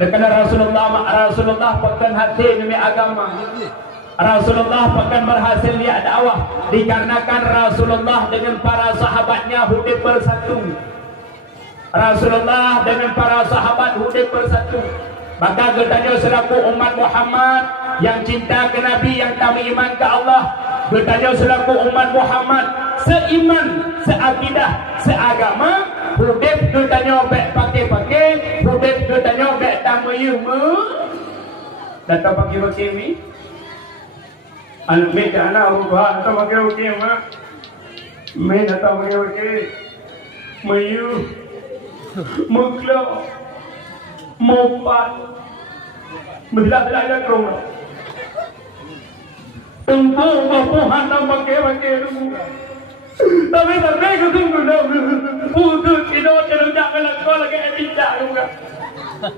Dengan Rasulullah pekan hati demi agama. Rasulullah pekan berhasil lihat dakwah dikarenakan Rasulullah dengan para sahabatnya hidup bersatu. Rasulullah dengan para sahabat hidup bersatu. Maka katanya selaku umat Muhammad yang cinta ke Nabi, yang kami iman ke Allah, katanya selaku umat Muhammad seiman, seakidah, seagama, hidup katanya baik pakai-pakai, hidup katanya baik tamu-yumu, datang pakai-pakai ni. Anak mereka anak ubah datang pakai-pakai mak, mereka datang pakai-pakai, mayu, muklo, mopat, belah-belah ada kerana. Tunggu mapuhan datang pakai-pakai dulu. Tapi aku tunggu dah. Putus, kita jangan jangan lagi lagi bincang juga.